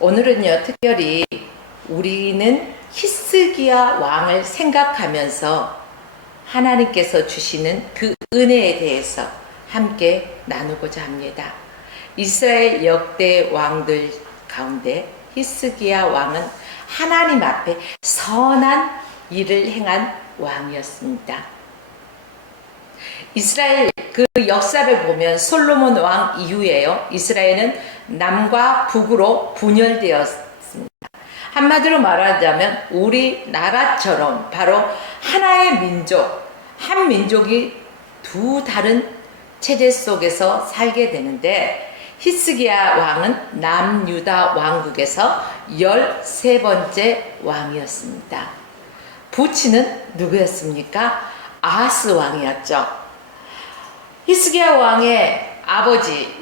오늘은요, 특별히 우리는 히스기야 왕을 생각하면서 하나님께서 주시는 그 은혜에 대해서 함께 나누고자 합니다. 이스라엘 역대 왕들 가운데 히스기야 왕은 하나님 앞에 선한 일을 행한 왕이었습니다. 이스라엘 그 역사를 보면 솔로몬 왕 이후에요, 이스라엘은 남과 북으로 분열되었습니다. 한마디로 말하자면 우리나라처럼 바로 하나의 민족, 한 민족이 두 다른 체제 속에서 살게 되는데, 히스기야 왕은 남유다 왕국에서 13번째 왕이었습니다. 부친은 누구였습니까? 아하스 왕이었죠. 히스기야 왕의 아버지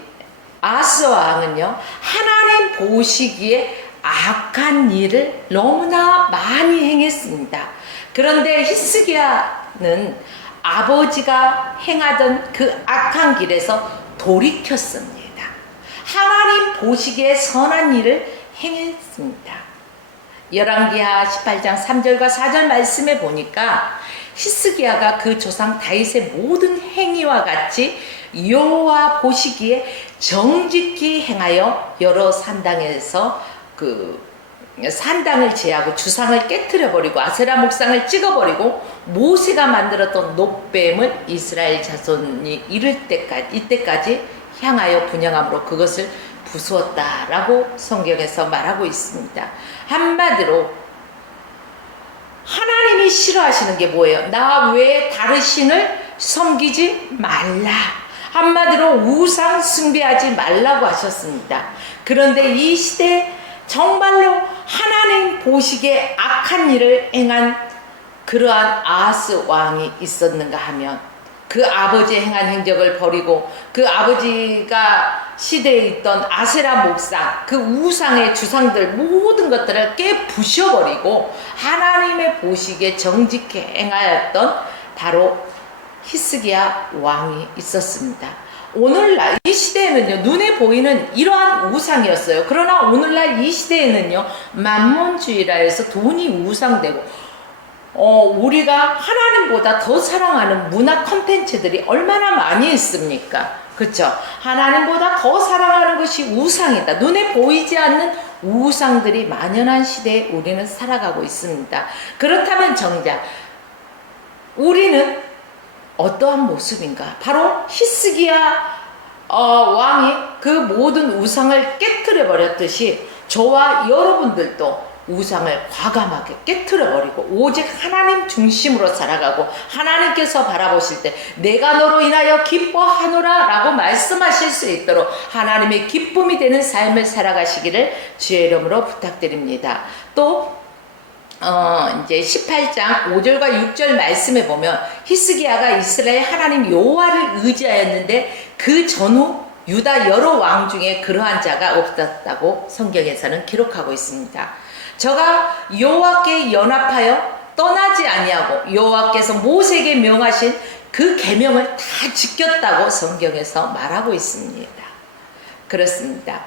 아하스 왕은요, 하나님 보시기에 악한 일을 너무나 많이 행했습니다. 그런데 히스기야는 아버지가 행하던 그 악한 길에서 돌이켰습니다. 하나님 보시기에 선한 일을 행했습니다. 열왕기하 18장 3절과 4절 말씀에 보니까 히스기야가 그 조상 다윗의 모든 행위와 같이 여호와 보시기에 정직히 행하여 여러 산당에서 산당을 제하고 주상을 깨트려 버리고 아세라 목상을 찍어 버리고 모세가 만들었던 놋뱀을 이스라엘 자손이 이때까지 향하여 분향함으로 그것을 부수었다라고 성경에서 말하고 있습니다. 한마디로 하나님이 싫어하시는 게 뭐예요? 나 외에 다른 신을 섬기지 말라. 한마디로 우상 숭배하지 말라고 하셨습니다. 그런데 이 시대에 정말로 하나님 보시기에 악한 일을 행한 그러한 아하스 왕이 있었는가 하면, 그 아버지의 행한 행적을 버리고 그 아버지가 시대에 있던 아세라 목상, 그 우상의 주상들 모든 것들을 깨부셔버리고 하나님의 보시기에 정직히 행하였던 바로 히스기야 왕이 있었습니다. 오늘날 이 시대에는요, 눈에 보이는 이러한 우상이었어요. 그러나 오늘날 이 시대에는요, 만몬주의라 해서 돈이 우상되고 우리가 하나님보다 더 사랑하는 문화 콘텐츠들이 얼마나 많이 있습니까? 그렇죠? 하나님보다 더 사랑하는 것이 우상이다. 눈에 보이지 않는 우상들이 만연한 시대에 우리는 살아가고 있습니다. 그렇다면 정작 우리는 어떠한 모습인가? 바로 히스기야 왕이 그 모든 우상을 깨트려 버렸듯이 저와 여러분들도 우상을 과감하게 깨트려 버리고 오직 하나님 중심으로 살아가고, 하나님께서 바라보실 때 내가 너로 인하여 기뻐하노라 라고 말씀하실 수 있도록 하나님의 기쁨이 되는 삶을 살아가시기를 주의 이름으로 부탁드립니다. 또 이제 18장 5절과 6절 말씀에 보면 히스기야가 이스라엘 하나님 여호와를 의지하였는데 그 전후 유다 여러 왕 중에 그러한 자가 없었다고 성경에서는 기록하고 있습니다. 저가 여호와께 연합하여 떠나지 아니하고 여호와께서 모세에게 명하신 그 계명을 다 지켰다고 성경에서 말하고 있습니다. 그렇습니다.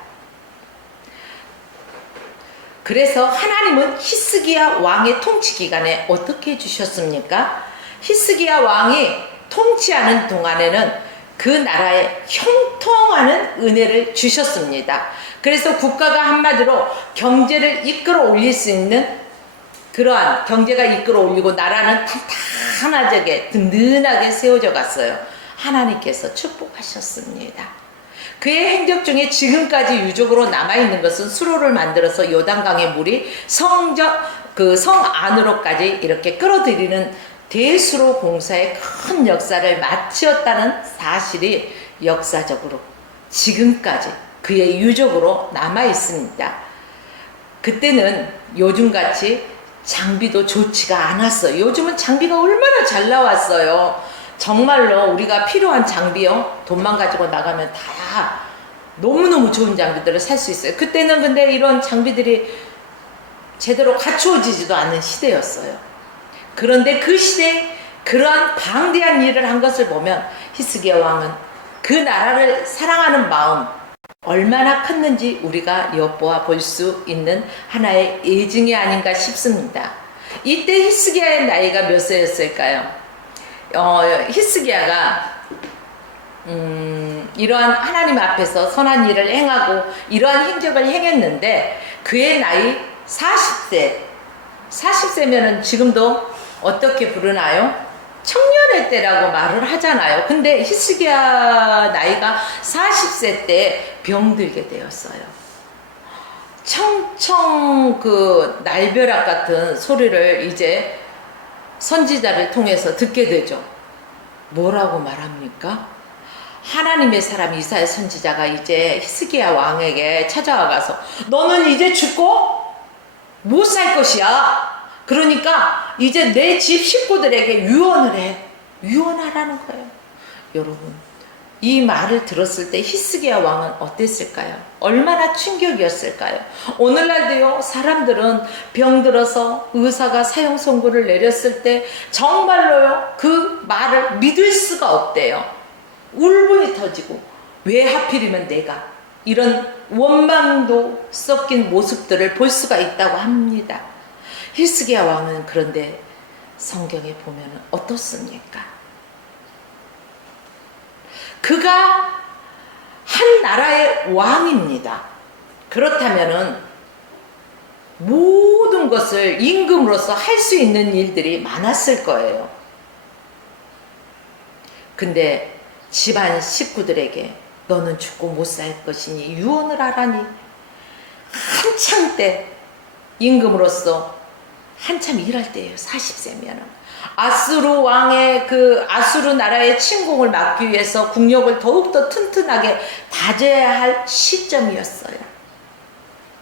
그래서 하나님은 히스기야 왕의 통치 기간에 어떻게 해주셨습니까? 히스기야 왕이 통치하는 동안에는 그 나라에 형통하는 은혜를 주셨습니다. 그래서 국가가 한마디로 경제를 이끌어 올릴 수 있는 그러한 경제가 이끌어 올리고 나라는 탄탄하게 든든하게 세워져 갔어요. 하나님께서 축복하셨습니다. 그의 행적 중에 지금까지 유적으로 남아있는 것은 수로를 만들어서 요단강의 물이 성 안으로까지 이렇게 끌어들이는 대수로 공사의 큰 역사를 마치었다는 사실이 역사적으로 지금까지 그의 유적으로 남아 있습니다. 그때는 요즘같이 장비도 좋지가 않았어요. 요즘은 장비가 얼마나 잘 나왔어요. 정말로 우리가 필요한 장비요, 돈만 가지고 나가면 다 너무너무 좋은 장비들을 살 수 있어요. 그때는 근데 이런 장비들이 제대로 갖추어지지도 않는 시대였어요. 그런데 그 시대에 그러한 방대한 일을 한 것을 보면 히스기야 왕은 그 나라를 사랑하는 마음 얼마나 컸는지 우리가 엿보아 볼 수 있는 하나의 예증이 아닌가 싶습니다. 이때 히스기야의 나이가 몇 세였을까요? 히스기야가 이러한 하나님 앞에서 선한 일을 행하고 이러한 행적을 행했는데 그의 나이 40세. 40세면은 지금도 어떻게 부르나요? 청년의 때라고 말을 하잖아요. 근데 히스기야 나이가 40세 때 병들게 되었어요. 청청 그 날벼락 같은 소리를 이제 선지자를 통해서 듣게 되죠. 뭐라고 말합니까? 하나님의 사람 이사야 선지자가 이제 히스기야 왕에게 찾아와가서 너는 이제 죽고 못 살 것이야. 그러니까 이제 내 집 식구들에게 유언을 해. 유언하라는 거예요. 여러분, 이 말을 들었을 때 히스기야 왕은 어땠을까요? 얼마나 충격이었을까요? 오늘날도요, 사람들은 병들어서 의사가 사형 선고를 내렸을 때 정말로요, 그 말을 믿을 수가 없대요. 울분이 터지고 왜 하필이면 내가 이런 원망도 섞인 모습들을 볼 수가 있다고 합니다. 히스기야 왕은 그런데 성경에 보면 어떻습니까? 그가 한 나라의 왕입니다. 그렇다면은 모든 것을 임금으로서 할 수 있는 일들이 많았을 거예요. 근데 집안 식구들에게 너는 죽고 못 살 것이니 유언을 하라니 한창 때 임금으로서 한참 일할 때예요. 40세면은 아수르 왕의 그 아수르 나라의 침공을 막기 위해서 국력을 더욱더 튼튼하게 다져야 할 시점이었어요.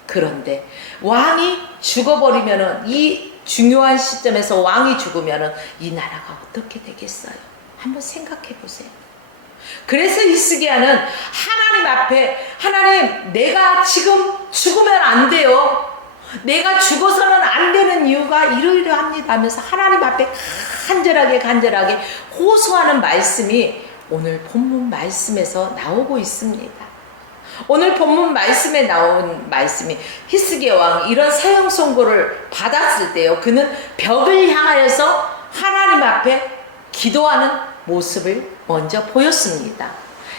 그런데 왕이 죽어버리면은 이 중요한 시점에서 왕이 죽으면은 이 나라가 어떻게 되겠어요? 한번 생각해 보세요. 그래서 히스기야는 하나님 앞에 하나님 내가 지금 죽으면 안 돼요. 내가 죽어서는 안 되는 이유가 이러이러합니다 하면서 하나님 앞에 간절하게 호소하는 말씀이 오늘 본문 말씀에서 나오고 있습니다. 오늘 본문 말씀에 나온 말씀이 히스기야 왕이 이런 사형 선고를 받았을 때요. 그는 벽을 향하여서 하나님 앞에 기도하는 모습을 먼저 보였습니다.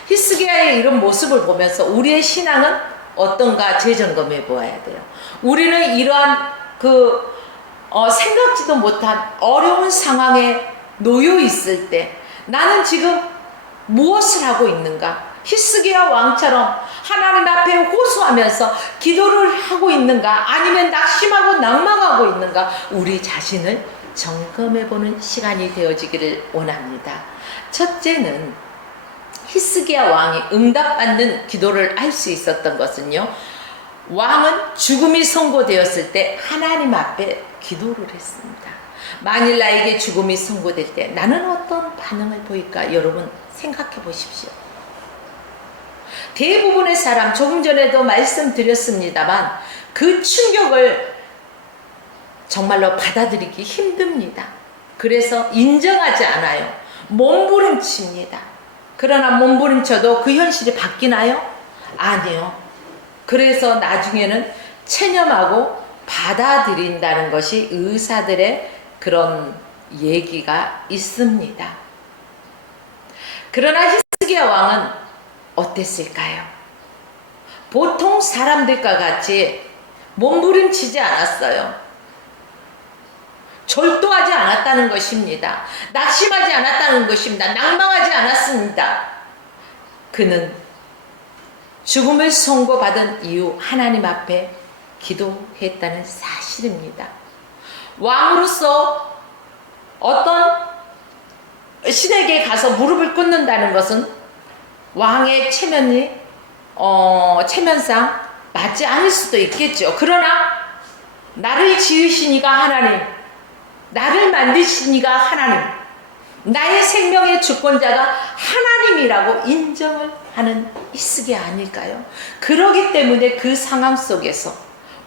히스기야의 이런 모습을 보면서 우리의 신앙은 어떤가 재점검해 보아야 돼요. 우리는 이러한 생각지도 못한 어려운 상황에 놓여 있을 때 나는 지금 무엇을 하고 있는가? 히스기야 왕처럼 하나님 앞에 호소하면서 기도를 하고 있는가? 아니면 낙심하고 낭망하고 있는가? 우리 자신을 점검해보는 시간이 되어지기를 원합니다. 첫째는 히스기야 왕이 응답받는 기도를 할 수 있었던 것은요. 왕은 죽음이 선고되었을 때 하나님 앞에 기도를 했습니다. 만일 나에게 죽음이 선고될 때 나는 어떤 반응을 보일까? 여러분 생각해 보십시오. 대부분의 사람, 조금 전에도 말씀드렸습니다만 그 충격을 정말로 받아들이기 힘듭니다. 그래서 인정하지 않아요. 몸부림칩니다. 그러나 몸부림쳐도 그 현실이 바뀌나요? 아니요. 그래서 나중에는 체념하고 받아들인다는 것이 의사들의 그런 얘기가 있습니다. 그러나 히스기야 왕은 어땠을까요? 보통 사람들과 같이 몸부림치지 않았어요. 절도하지 않았다는 것입니다. 낙심하지 않았다는 것입니다. 낭망하지 않았습니다. 그는 죽음을 선고받은 이후 하나님 앞에 기도했다는 사실입니다. 왕으로서 어떤 신에게 가서 무릎을 꿇는다는 것은 왕의 체면상 맞지 않을 수도 있겠죠. 그러나 나를 지으신 이가 하나님, 나를 만드신 이가 하나님, 나의 생명의 주권자가 하나님이라고 인정을 하는 히스기야 아닐까요? 그러기 때문에 그 상황 속에서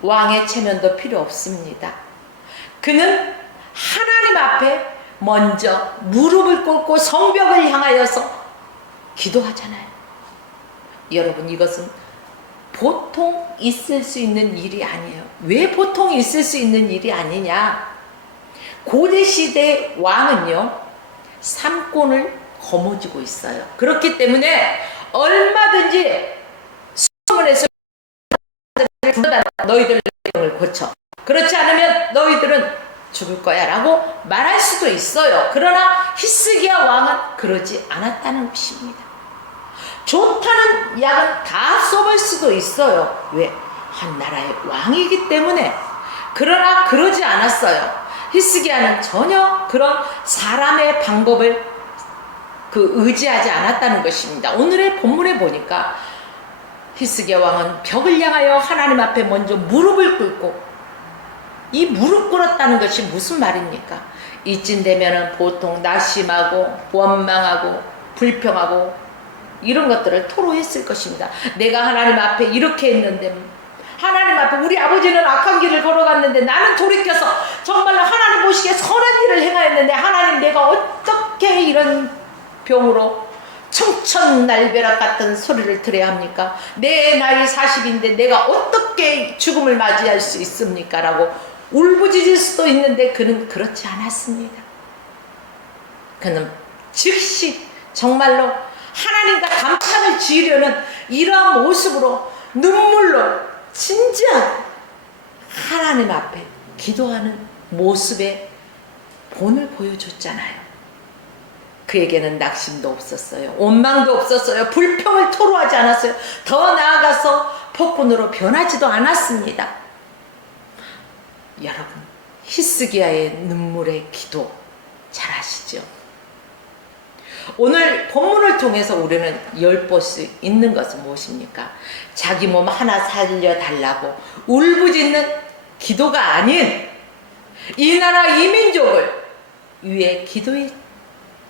왕의 체면도 필요 없습니다. 그는 하나님 앞에 먼저 무릎을 꿇고 성벽을 향하여서 기도하잖아요. 여러분, 이것은 보통 있을 수 있는 일이 아니에요. 왜 보통 있을 수 있는 일이 아니냐? 고대 시대 왕은요, 삼권을 거머쥐고 있어요. 그렇기 때문에 얼마든지 수문에서 불러다 너희들 내용을 고쳐. 그렇지 않으면 너희들은 죽을 거야 라고 말할 수도 있어요. 그러나 히스기야 왕은 그러지 않았다는 것입니다. 좋다는 약은 다 써볼 수도 있어요. 왜? 한 나라의 왕이기 때문에. 그러나 그러지 않았어요. 히스기야는 전혀 그런 사람의 방법을 의지하지 않았다는 것입니다. 오늘의 본문에 보니까 히스기야 왕은 벽을 향하여 하나님 앞에 먼저 무릎을 꿇고, 이 무릎 꿇었다는 것이 무슨 말입니까? 이쯤 되면은 보통 낙심하고 원망하고 불평하고 이런 것들을 토로했을 것입니다. 내가 하나님 앞에 이렇게 했는데, 하나님 앞에 우리 아버지는 악한 길을 걸어갔는데 나는 돌이켜서 정말로 하나님 보시기에 선한 일을 행하였는데, 하나님 내가 어떻게 이런 병으로 청천날벼락 같은 소리를 들어야 합니까? 내 나이 40인데 내가 어떻게 죽음을 맞이할 수 있습니까? 라고 울부짖을 수도 있는데 그는 그렇지 않았습니다. 그는 즉시 정말로 하나님과 감탄을 지으려는 이러한 모습으로 눈물로 진지하게 하나님 앞에 기도하는 모습의 본을 보여줬잖아요. 그에게는 낙심도 없었어요. 원망도 없었어요. 불평을 토로하지 않았어요. 더 나아가서 폭군으로 변하지도 않았습니다. 여러분, 히스기야의 눈물의 기도 잘 아시죠? 오늘 본문을 통해서 우리는 엿볼 수 있는 것은 무엇입니까? 자기 몸 하나 살려달라고 울부짖는 기도가 아닌 이 나라 이 민족을 위해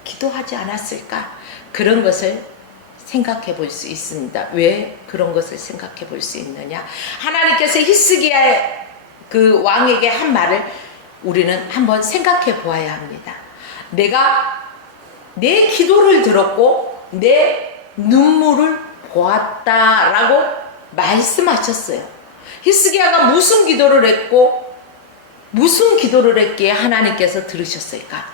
기도하지 않았을까? 그런 것을 생각해 볼 수 있습니다. 왜 그런 것을 생각해 볼 수 있느냐? 하나님께서 히스기야의 그 왕에게 한 말을 우리는 한번 생각해 보아야 합니다. 내가 내 기도를 들었고 내 눈물을 보았다라고 말씀하셨어요. 히스기야가 무슨 기도를 했고 무슨 기도를 했기에 하나님께서 들으셨을까?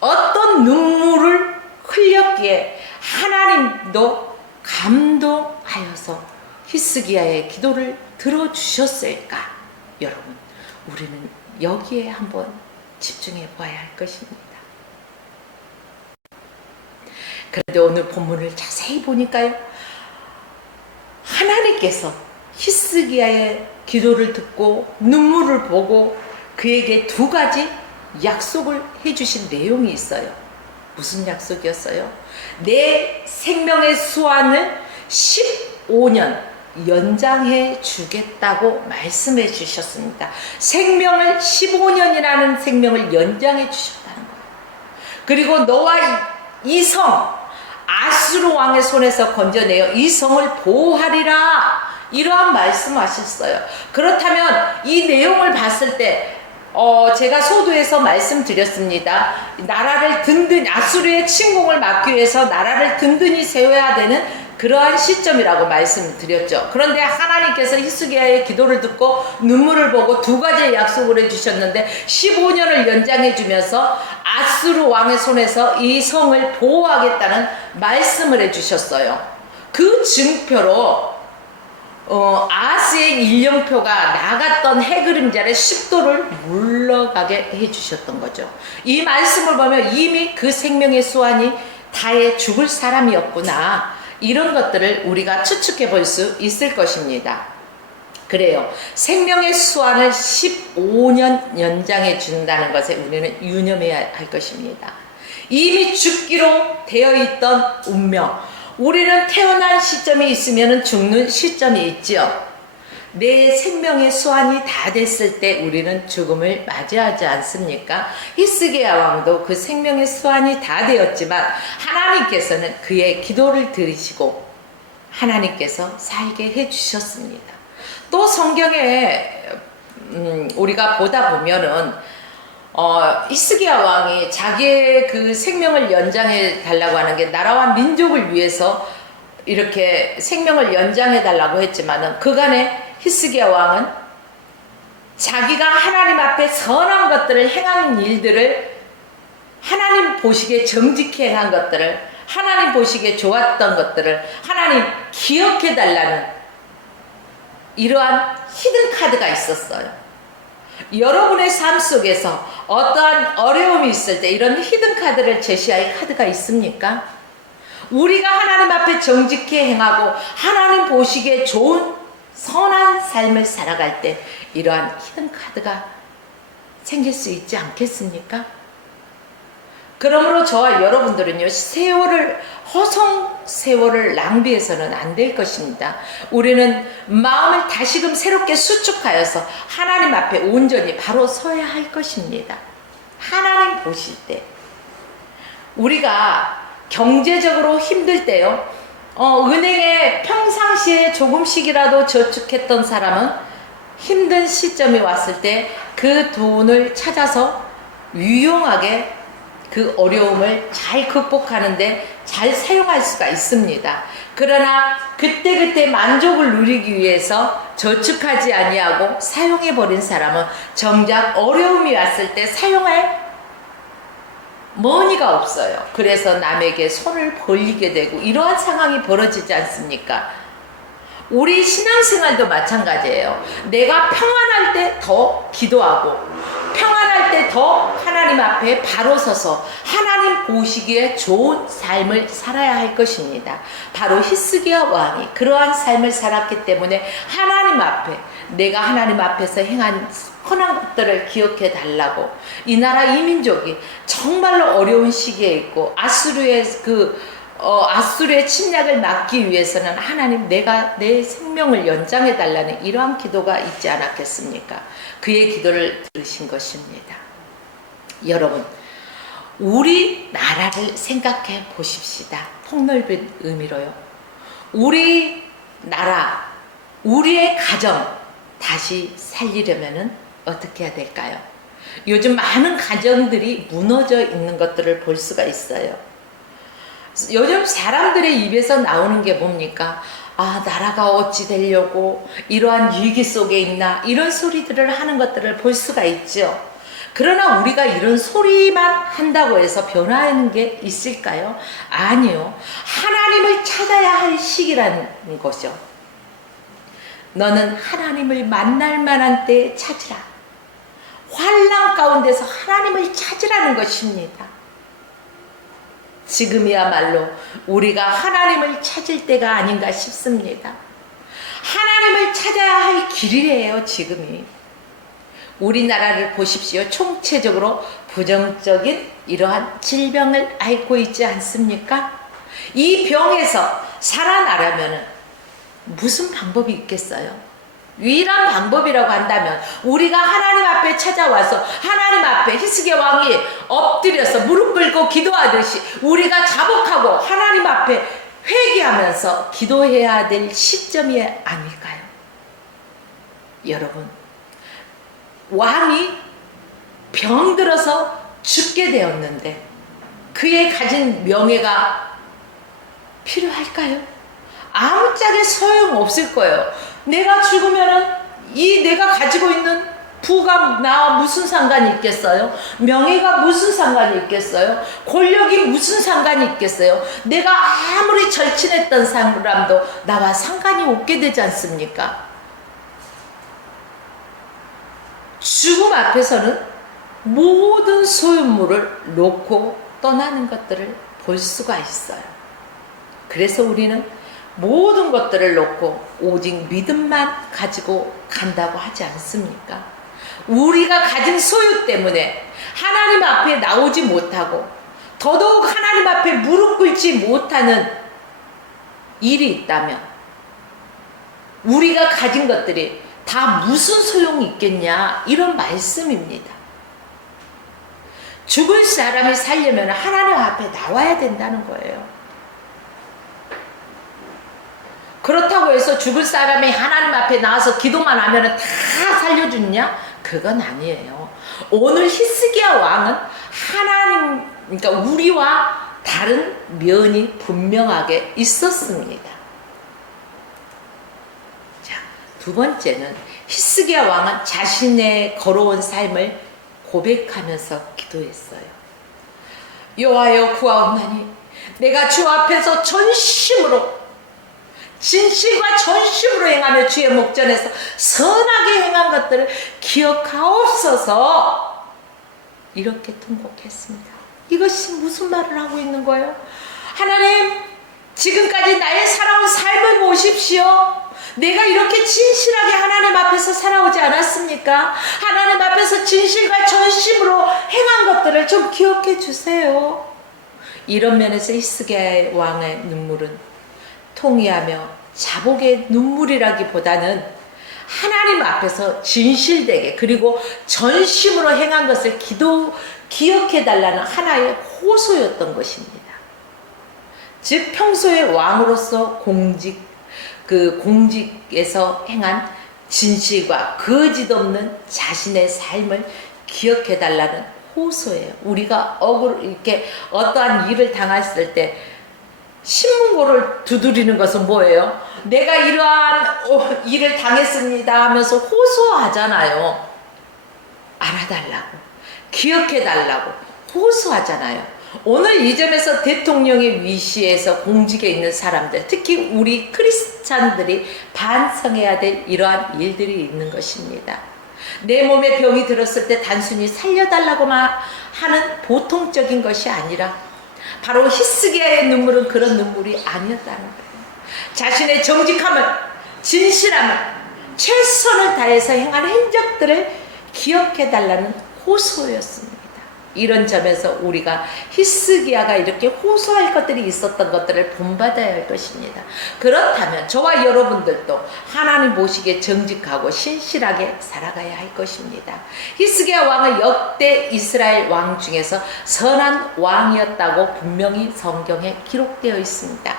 어떤 눈물을 흘렸기에 하나님도 감동하여서 히스기야의 기도를 들어주셨을까? 여러분, 우리는 여기에 한번 집중해 봐야 할 것입니다. 그런데 오늘 본문을 자세히 보니까요, 하나님께서 히스기야의 기도를 듣고 눈물을 보고 그에게 두 가지 약속을 해주신 내용이 있어요. 무슨 약속이었어요? 내 생명의 수완을 15년 연장해 주겠다고 말씀해 주셨습니다. 생명을 15년이라는 생명을 연장해 주셨다는 거예요. 그리고 너와 이 성 아수르 왕의 손에서 건져내어 이 성을 보호하리라, 이러한 말씀하셨어요. 그렇다면 이 내용을 봤을 때 제가 소도에서 말씀드렸습니다. 나라를 든든히, 아수르의 침공을 막기 위해서 나라를 든든히 세워야 되는 그러한 시점이라고 말씀드렸죠. 그런데 하나님께서 히스기야의 기도를 듣고 눈물을 보고 두 가지의 약속을 해주셨는데 15년을 연장해 주면서 아수르 왕의 손에서 이 성을 보호하겠다는 말씀을 해주셨어요. 그 증표로 아하스의 일령표가 나갔던 해그림자를 10도를 물러가게 해주셨던 거죠. 이 말씀을 보면 이미 그 생명의 수완이 다해 죽을 사람이었구나, 이런 것들을 우리가 추측해 볼 수 있을 것입니다. 그래요. 생명의 수완을 15년 연장해 준다는 것에 우리는 유념해야 할 것입니다. 이미 죽기로 되어 있던 운명, 우리는 태어난 시점이 있으면 죽는 시점이 있지요. 내 생명의 수완이 다 됐을 때 우리는 죽음을 맞이하지 않습니까? 히스기야 왕도 그 생명의 수완이 다 되었지만 하나님께서는 그의 기도를 들으시고 하나님께서 살게 해주셨습니다. 또 성경에 우리가 보다 보면은 히스기야 왕이 자기의 그 생명을 연장해 달라고 하는 게 나라와 민족을 위해서 이렇게 생명을 연장해 달라고 했지만은 그간에 히스기야 왕은 자기가 하나님 앞에 선한 것들을 행한 일들을 하나님 보시기에 정직히 행한 것들을 하나님 보시기에 좋았던 것들을 하나님 기억해 달라는 이러한 히든 카드가 있었어요. 여러분의 삶 속에서 어떠한 어려움이 있을 때 이런 히든 카드를 제시할 카드가 있습니까? 우리가 하나님 앞에 정직히 행하고 하나님 보시기에 좋은 선한 삶을 살아갈 때 이러한 히든 카드가 생길 수 있지 않겠습니까? 그러므로 저와 여러분들은요, 허송 세월을 낭비해서는 안 될 것입니다. 우리는 마음을 다시금 새롭게 수축하여서 하나님 앞에 온전히 바로 서야 할 것입니다. 하나님 보실 때. 우리가 경제적으로 힘들 때요, 은행에 평상시에 조금씩이라도 저축했던 사람은 힘든 시점이 왔을 때 그 돈을 찾아서 유용하게 그 어려움을 잘 극복하는데 잘 사용할 수가 있습니다. 그러나 그때그때 만족을 누리기 위해서 저축하지 아니하고 사용해버린 사람은 정작 어려움이 왔을 때 사용할 머니가 없어요. 그래서 남에게 손을 벌리게 되고 이러한 상황이 벌어지지 않습니까? 우리 신앙생활도 마찬가지예요. 내가 평안할 때 더 기도하고 평안할 때 더 하나님 앞에 바로 서서 하나님 보시기에 좋은 삶을 살아야 할 것입니다. 바로 히스기야 왕이 그러한 삶을 살았기 때문에 하나님 앞에 내가 하나님 앞에서 행한 선한 것들을 기억해 달라고 이 나라 이 민족이 정말로 어려운 시기에 있고 아수르의 침략을 막기 위해서는 하나님 내가 내 생명을 연장해 달라는 이러한 기도가 있지 않았겠습니까? 그의 기도를 들으신 것입니다. 여러분, 우리 나라를 생각해 보십시다. 폭넓은 의미로요. 우리 나라, 우리의 가정 다시 살리려면 어떻게 해야 될까요? 요즘 많은 가정들이 무너져 있는 것들을 볼 수가 있어요. 요즘 사람들의 입에서 나오는 게 뭡니까? 나라가 어찌 되려고 이러한 위기 속에 있나 이런 소리들을 하는 것들을 볼 수가 있죠. 그러나 우리가 이런 소리만 한다고 해서 변화하는 게 있을까요? 아니요. 하나님을 찾아야 할 시기라는 거죠. 너는 하나님을 만날 만한 때에 찾으라. 환난 가운데서 하나님을 찾으라는 것입니다. 지금이야말로 우리가 하나님을 찾을 때가 아닌가 싶습니다. 하나님을 찾아야 할 길이래요, 지금이. 우리나라를 보십시오. 총체적으로 부정적인 이러한 질병을 앓고 있지 않습니까? 이 병에서 살아나려면 무슨 방법이 있겠어요? 유일한 방법이라고 한다면 우리가 하나님 앞에 찾아와서 하나님 앞에 히스기야 왕이 엎드려서 무릎 꿇고 기도하듯이 우리가 자복하고 하나님 앞에 회개하면서 기도해야 될 시점이 아닐까요? 여러분, 왕이 병들어서 죽게 되었는데 그의 가진 명예가 필요할까요? 아무짝에 소용없을 거예요. 내가 죽으면은 내가 가지고 있는 부가 나와 무슨 상관이 있겠어요? 명예가 무슨 상관이 있겠어요? 권력이 무슨 상관이 있겠어요? 내가 아무리 절친했던 사람도 나와 상관이 없게 되지 않습니까? 죽음 앞에서는 모든 소유물을 놓고 떠나는 것들을 볼 수가 있어요. 그래서 우리는 모든 것들을 놓고 오직 믿음만 가지고 간다고 하지 않습니까? 우리가 가진 소유 때문에 하나님 앞에 나오지 못하고 더더욱 하나님 앞에 무릎 꿇지 못하는 일이 있다면 우리가 가진 것들이 다 무슨 소용이 있겠냐 이런 말씀입니다. 죽을 사람이 살려면 하나님 앞에 나와야 된다는 거예요. 그렇다고 해서 죽을 사람이 하나님 앞에 나와서 기도만 하면 다 살려주냐? 그건 아니에요. 오늘 히스기야 왕은 하나님, 그러니까 우리와 다른 면이 분명하게 있었습니다. 자, 두 번째는 히스기야 왕은 자신의 걸어온 삶을 고백하면서 기도했어요. 여호와여 구하옵나니 내가 주 앞에서 전심으로 진실과 전심으로 행하며 주의 목전에서 선하게 행한 것들을 기억하옵소서. 이렇게 통곡했습니다. 이것이 무슨 말을 하고 있는 거예요? 하나님, 지금까지 나의 살아온 삶을 보십시오. 내가 이렇게 진실하게 하나님 앞에서 살아오지 않았습니까? 하나님 앞에서 진실과 전심으로 행한 것들을 좀 기억해 주세요. 이런 면에서 히스기야 왕의 눈물은 통회하며 자복의 눈물이라기보다는 하나님 앞에서 진실되게 그리고 전심으로 행한 것을 기억해달라는 하나의 호소였던 것입니다. 즉 평소에 왕으로서 공직에서 행한 진실과 거짓 없는 자신의 삶을 기억해달라는 호소예요. 우리가 이렇게 어떠한 일을 당했을 때 신문고를 두드리는 것은 뭐예요? 내가 이러한 일을 당했습니다 하면서 호소하잖아요. 알아달라고, 기억해달라고 호소하잖아요. 오늘 이 점에서 대통령의 위시에서 공직에 있는 사람들, 특히 우리 크리스찬들이 반성해야 될 이러한 일들이 있는 것입니다. 내 몸에 병이 들었을 때 단순히 살려달라고만 하는 보통적인 것이 아니라 바로 히스기야의 눈물은 그런 눈물이 아니었다는 거예요. 자신의 정직함을, 진실함을, 최선을 다해서 행한 행적들을 기억해달라는 호소였습니다. 이런 점에서 우리가 히스기야가 이렇게 호소할 것들이 있었던 것들을 본받아야 할 것입니다. 그렇다면 저와 여러분들도 하나님 보시기에 정직하고 신실하게 살아가야 할 것입니다. 히스기야 왕은 역대 이스라엘 왕 중에서 선한 왕이었다고 분명히 성경에 기록되어 있습니다.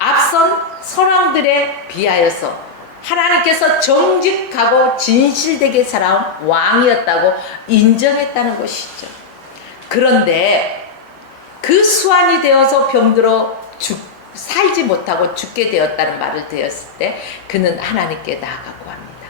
앞선 선왕들에 비하여서 하나님께서 정직하고 진실되게 살아온 왕이었다고 인정했다는 것이죠. 그런데 그 수완이 되어서 병들어 살지 못하고 죽게 되었다는 말을 들었을 때 그는 하나님께 나아가고 합니다.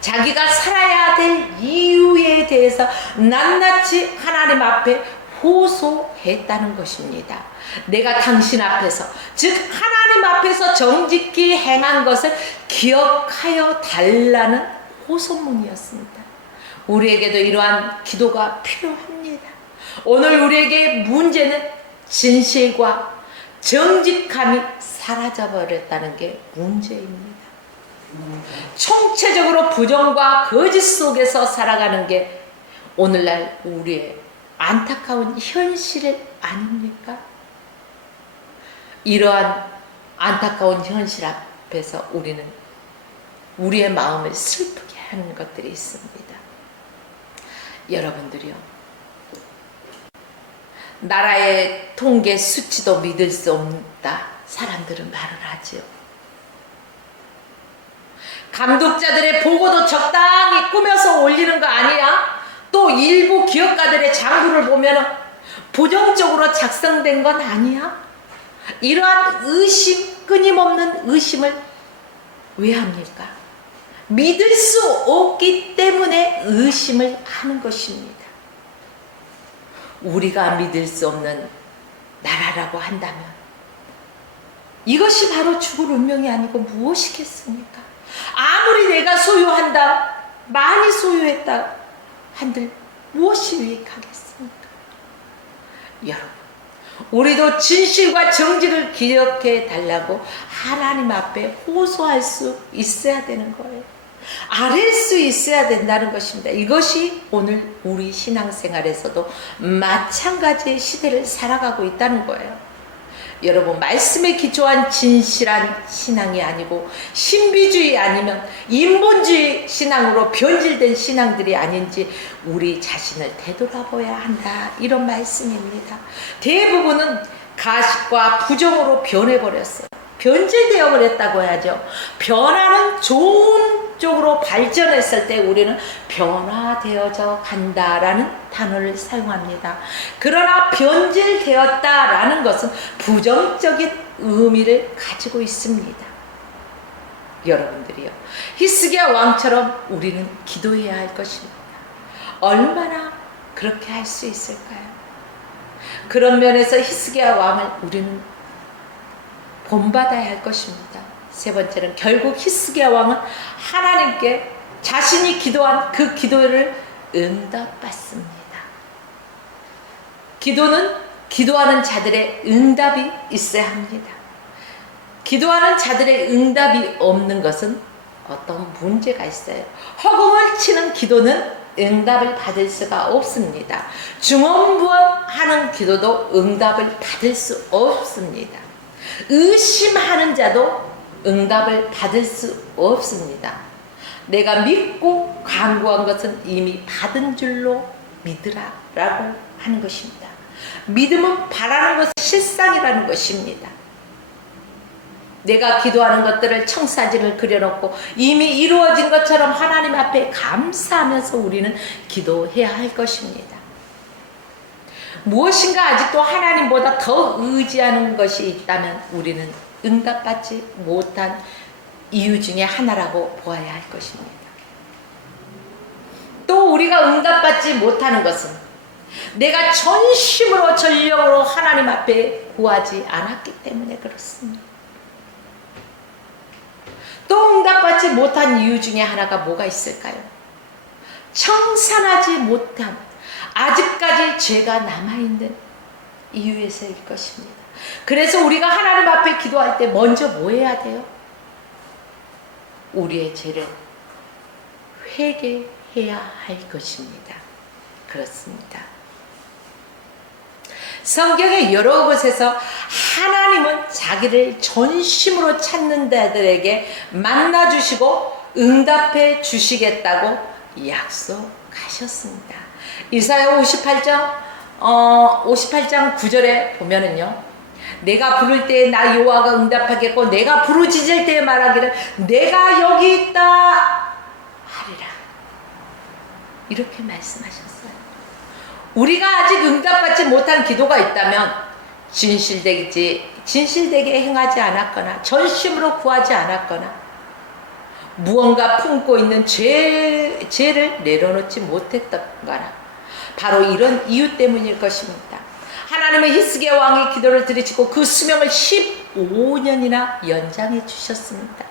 자기가 살아야 될 이유에 대해서 낱낱이 하나님 앞에 호소했다는 것입니다. 내가 당신 앞에서, 즉 하나님 앞에서 정직히 행한 것을 기억하여 달라는 호소문이었습니다. 우리에게도 이러한 기도가 필요합니다. 오늘 우리에게 문제는 진실과 정직함이 사라져버렸다는 게 문제입니다. 총체적으로 부정과 거짓 속에서 살아가는 게 오늘날 우리의 안타까운 현실 아닙니까? 이러한 안타까운 현실 앞에서 우리는 우리의 마음을 슬프게 하는 것들이 있습니다. 여러분들이요, 나라의 통계 수치도 믿을 수 없다, 사람들은 말을 하지요. 감독자들의 보고도 적당히 꾸며서 올리는 거 아니야? 또 일부 기업가들의 장부를 보면 부정적으로 작성된 건 아니야? 이러한 의심, 끊임없는 의심을 왜 합니까? 믿을 수 없기 때문에 의심을 하는 것입니다. 우리가 믿을 수 없는 나라라고 한다면 이것이 바로 죽을 운명이 아니고 무엇이겠습니까? 아무리 내가 소유한다, 많이 소유했다 한들 무엇이 유익하겠습니까? 여러분, 우리도 진실과 정직을 기억해 달라고 하나님 앞에 호소할 수 있어야 되는 거예요. 아뢰 수 있어야 된다는 것입니다. 이것이 오늘 우리 신앙생활에서도 마찬가지의 시대를 살아가고 있다는 거예요. 여러분, 말씀에 기초한 진실한 신앙이 아니고 신비주의 아니면 인본주의 신앙으로 변질된 신앙들이 아닌지 우리 자신을 되돌아봐야 한다, 이런 말씀입니다. 대부분은 가식과 부정으로 변해버렸어요. 변질되어 버렸다고 해야죠. 변화는 좋은 쪽으로 발전했을 때 우리는 변화되어져 간다라는 단어를 사용합니다. 그러나 변질되었다라는 것은 부정적인 의미를 가지고 있습니다. 여러분들이요, 히스기야 왕처럼 우리는 기도해야 할 것입니다. 얼마나 그렇게 할 수 있을까요? 그런 면에서 히스기야 왕을 우리는 본받아야 할 것입니다. 세 번째는 결국 히스기야 왕은 하나님께 자신이 기도한 그 기도를 응답받습니다. 기도는 기도하는 자들의 응답이 있어야 합니다. 기도하는 자들의 응답이 없는 것은 어떤 문제가 있어요. 허공을 치는 기도는 응답을 받을 수가 없습니다. 중언부언하는 기도도 응답을 받을 수 없습니다. 의심하는 자도 응답을 받을 수 없습니다. 내가 믿고 간구한 것은 이미 받은 줄로 믿으라 라고 하는 것입니다. 믿음은 바라는 것은 실상이라는 것입니다. 내가 기도하는 것들을 청사진을 그려놓고 이미 이루어진 것처럼 하나님 앞에 감사하면서 우리는 기도해야 할 것입니다. 무엇인가 아직도 하나님보다 더 의지하는 것이 있다면 우리는 응답받지 못한 이유 중에 하나라고 보아야 할 것입니다. 또 우리가 응답받지 못하는 것은 내가 전심으로 전력으로 하나님 앞에 구하지 않았기 때문에 그렇습니다. 또 응답받지 못한 이유 중에 하나가 뭐가 있을까요? 청산하지 못한, 아직까지 죄가 남아있는 이유에서일 것입니다. 그래서 우리가 하나님 앞에 기도할 때 먼저 뭐 해야 돼요? 우리의 죄를 회개해야 할 것입니다. 그렇습니다. 성경의 여러 곳에서 하나님은 자기를 전심으로 찾는 자들에게 만나주시고 응답해 주시겠다고 약속하셨습니다. 이사야 58장 9절에 보면은요, 내가 부를 때에 나 여호와가 응답하겠고 내가 부르짖을 때에 말하기를 내가 여기 있다 하리라, 이렇게 말씀하셨어요. 우리가 아직 응답받지 못한 기도가 있다면 진실되게 행하지 않았거나 전심으로 구하지 않았거나 무언가 품고 있는 죄를 내려놓지 못했던거나 바로 이런 이유 때문일 것입니다. 하나님은 히스기야 왕의 기도를 들으시고 그 수명을 15년이나 연장해 주셨습니다.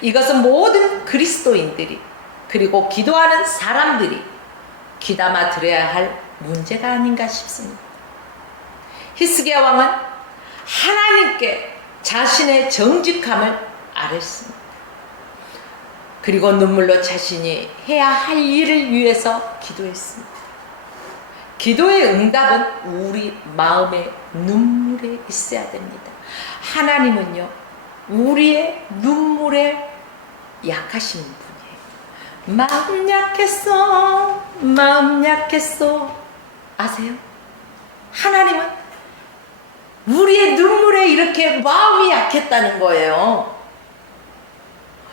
이것은 모든 그리스도인들이 그리고 기도하는 사람들이 귀담아 들어야 할 문제가 아닌가 싶습니다. 히스기야 왕은 하나님께 자신의 정직함을 아뢰었습니다. 그리고 눈물로 자신이 해야 할 일을 위해서 기도했습니다. 기도의 응답은 우리 마음의 눈물에 있어야 됩니다. 하나님은요, 우리의 눈물에 약하신 분이에요. 마음 약했어 아세요? 하나님은 우리의 눈물에 이렇게 마음이 약했다는 거예요.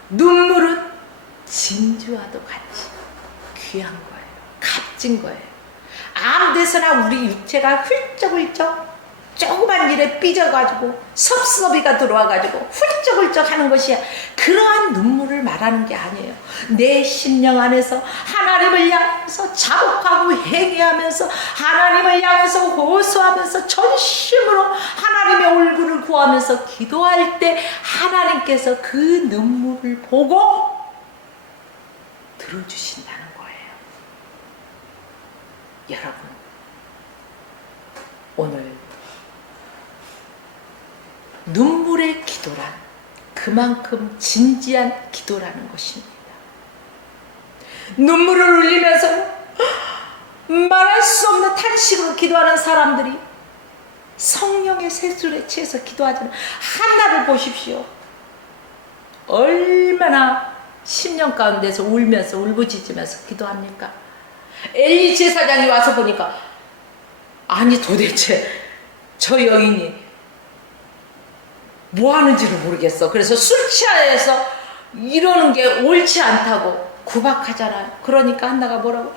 눈물은 진주와도 같이 귀한 거예요. 값진 거예요. 아무 데서나 우리 육체가 훌쩍훌쩍 조그만 일에 삐져가지고 섭섭이가 들어와가지고 훌쩍훌쩍 하는 것이 그러한 눈물을 말하는 게 아니에요. 내 심령 안에서 하나님을 향해서 자복하고 회개하면서 하나님을 향해서 호소하면서 전심으로 하나님의 얼굴을 구하면서 기도할 때 하나님께서 그 눈물을 보고 들어주신다는 거예요. 여러분, 오늘 눈물의 기도란 그만큼 진지한 기도라는 것입니다. 눈물을 흘리면서 말할 수 없는 탄식으로 기도하는 사람들이 성령의 세술에 취해서 기도하지는 한나를 보십시오. 얼마나 심령 가운데서 울면서 울부짖으면서 기도합니까? 엘리 제사장이 와서 보니까 아니 도대체 저 여인이 뭐 하는지를 모르겠어. 그래서 술 취하여서 이러는 게 옳지 않다고 구박하잖아요. 그러니까 한나가 뭐라고?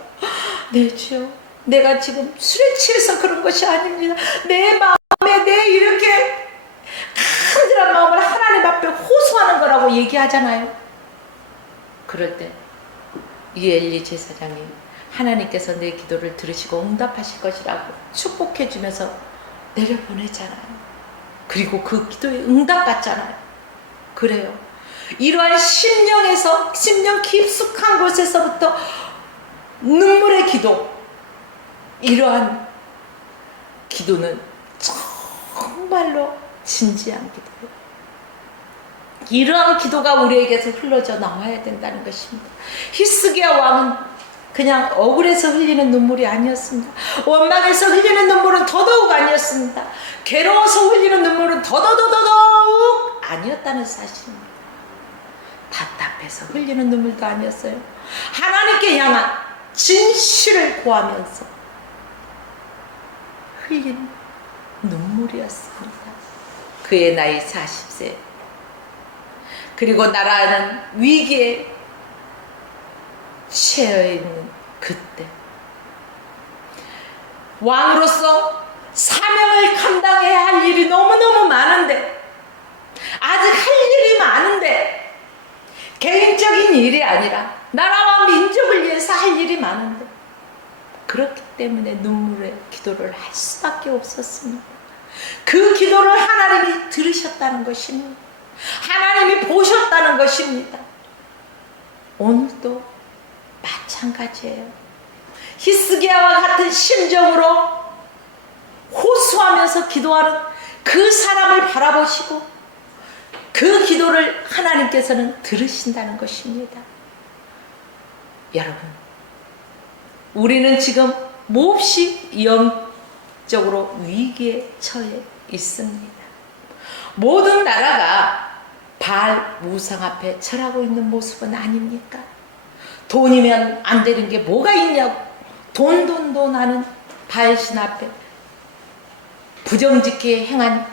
네 주여, 내가 지금 술에 취해서 그런 것이 아닙니다. 내 마음에 내 이렇게 간절한 마음을 하나님 앞에 호소하는 거라고 얘기하잖아요. 그럴 때 이 엘리 제사장이 하나님께서 내 기도를 들으시고 응답하실 것이라고 축복해 주면서 내려보내잖아요. 그리고 그 기도에 응답받잖아요. 그래요. 이러한 심령 깊숙한 곳에서부터 눈물의 기도, 이러한 기도는 정말로 진지한 기도예요. 이러한 기도가 우리에게서 흘러져 나와야 된다는 것입니다. 히스기야 왕은 그냥 억울해서 흘리는 눈물이 아니었습니다. 원망해서 흘리는 눈물은 더더욱 아니었습니다. 괴로워서 흘리는 눈물은 더더욱 아니었다는 사실입니다. 답답해서 흘리는 눈물도 아니었어요. 하나님께 향한 진실을 구하면서 흘린 눈물이었습니다. 그의 나이 40세. 그리고 나라는 위기에 처해 있는 그때 왕으로서 사명을 감당해야 할 일이 너무너무 많은데, 아직 할 일이 많은데, 개인적인 일이 아니라 나라와 민족을 위해서 할 일이 많은데, 그렇기 때문에 눈물의 기도를 할 수밖에 없었습니다. 그 기도를 하나님이 들으셨다는 것입니다. 하나님이 보셨다는 것입니다. 오늘도 마찬가지예요. 히스기야와 같은 심정으로 호소하면서 기도하는 그 사람을 바라보시고 그 기도를 하나님께서는 들으신다는 것입니다. 여러분, 우리는 지금 몹시 영적으로 위기에 처해 있습니다. 모든 나라가 바알 우상 앞에 절하고 있는 모습은 아닙니까? 돈이면 안 되는 게 뭐가 있냐고 돈 하는 바알신 앞에 부정직게 행한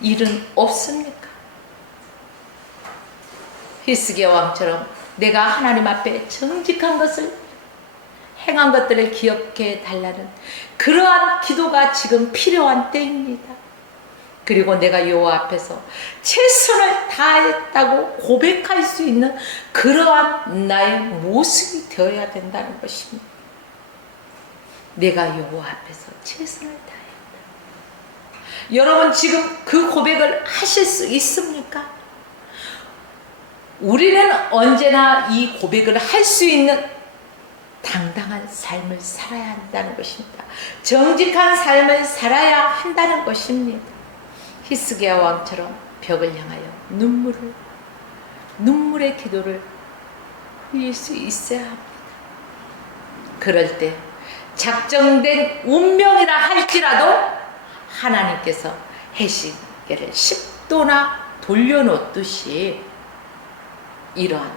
일은 없습니까? 히스기야 왕처럼 내가 하나님 앞에 정직한 것을 행한 것들을 기억해 달라는 그러한 기도가 지금 필요한 때입니다. 그리고 내가 여호와 앞에서 최선을 다했다고 고백할 수 있는 그러한 나의 모습이 되어야 된다는 것입니다. 내가 여호와 앞에서 최선을 다했다. 여러분, 지금 그 고백을 하실 수 있습니까? 우리는 언제나 이 고백을 할 수 있는 당당한 삶을 살아야 한다는 것입니다. 정직한 삶을 살아야 한다는 것입니다. 히스기야 왕처럼 벽을 향하여 눈물의 기도를 흘릴 수 있어야 합니다. 그럴 때 작정된 운명이라 할지라도 하나님께서 해시계를 10도나 돌려놓듯이 이러한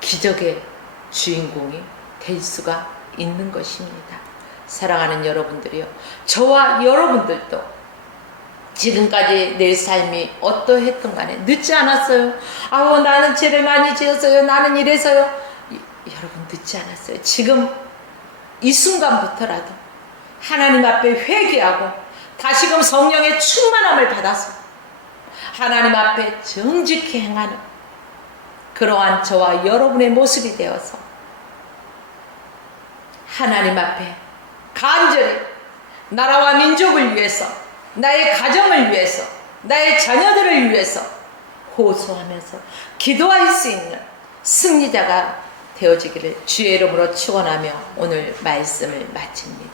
기적의 주인공이 될 수가 있는 것입니다. 사랑하는 여러분들이요, 저와 여러분들도 지금까지 내 삶이 어떠했던 간에 늦지 않았어요. 아우, 나는 죄를 많이 지었어요. 나는 이래서요. 여러분, 늦지 않았어요. 지금 이 순간부터라도 하나님 앞에 회개하고 다시금 성령의 충만함을 받아서 하나님 앞에 정직히 행하는 그러한 저와 여러분의 모습이 되어서 하나님 앞에 간절히 나라와 민족을 위해서, 나의 가정을 위해서, 나의 자녀들을 위해서 호소하면서 기도할 수 있는 승리자가 되어지기를 주의 이름으로 축원하며 오늘 말씀을 마칩니다.